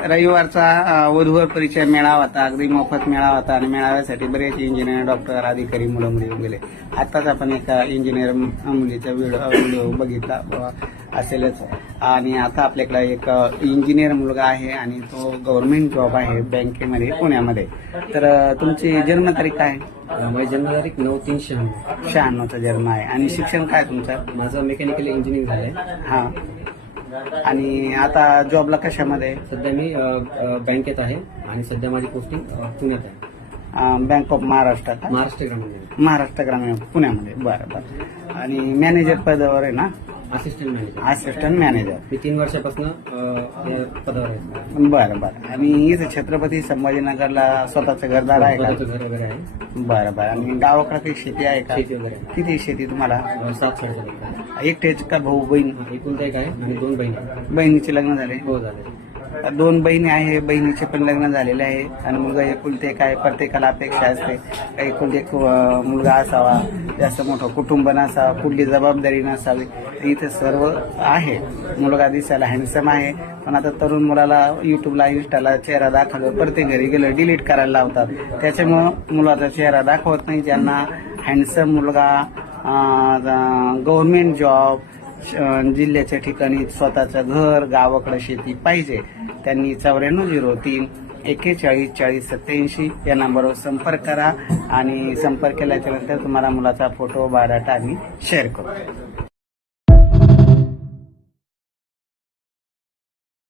रविवारचा वधूवर परिचय मेळावा होता. अगदी मोफत मेळावा होता आणि मेळाव्यासाठी बरेच इंजिनियर डॉक्टर अधिकारी मुलं मुली गेले. आताच आपण एका इंजिनियर मुलीचा व्हिडिओ बघितला असेलच. आणि आता आपल्याकडे एक इंजिनियर मुलगा आहे आणि तो गव्हर्नमेंट जॉब आहे बँकेमध्ये पुण्यामध्ये. तर तुमची जन्मतारीख काय? माझी जन्मतारीख नऊ तीन शहाण्णव. शहाण्णवचा जन्म आहे. आणि शिक्षण काय तुमचं? माझं मेकॅनिकल इंजिनिअरिंग झालंय. हा. आणि आता जॉबला कशामध्ये? सध्या मी बँकेत आहे आणि सध्या माझी पोस्टिंग पुण्यात आहे. बँक ऑफ महाराष्ट्र का? महाराष्ट्र ग्रामीण महाराष्ट्र ग्रामीण पुण्यामध्ये. बरं बरं. आणि मॅनेजर पदावर आहे ना? असिस्टंट मॅनेजर असिस्टंट मॅनेजर मी तीन वर्षापासून पदावर आहे. बरं बरं. आणि इथं छत्रपती संभाजीनगरला स्वतःचं घरदार आहे का? स्वतःचं घर वगैरे आहे. बरं बरं. आणि गावाकडे काही शेती आहे का? शेती वगैरे आहे. किती शेती तुम्हाला? अ, सात साडेसात एकर. एकटेच का भाऊ बहीण? एकूण एक आहे आणि दोन बहिणी. आहेत. बहिणीचे लग्न झाले. हो झाले. दोन बहिणी आहे बहिणीचे पण लग्न झालेले आहे. आणि मुलगा एकुलते काय प्रत्येकाला अपेक्षा असते. काही एकुलते एक मुलगा असावा जास्त मोठं कुटुंब नसावा कुठली जबाबदारी नसावी. इथे सर्व आहे. मुलगा दिसायला हँडसम आहे. पण आता तरुण मुलाला युट्यूबला इन्स्टाला चेहरा दाखवलं प्रत्येक घरी गेलं डिलीट करायला लावतात. त्याच्यामुळं मुलाचा चेहरा दाखवत नाही. ज्यांना हँडसम मुलगा गव्हर्नमेंट जॉब जिल्ह्याच्या ठिकाणी स्वतःचं घर गावाकडे शेती पाहिजे. त्यांनी चौऱ्याण्णव झिरो तीन एक्केचाळीस चाळीस सत्याऐंशी या नंबरवर संपर्क करा आणि संपर्क केल्याच्यानंतर तुम्हाला मुलाचा फोटो बायोडाटा आम्ही शेअर करू.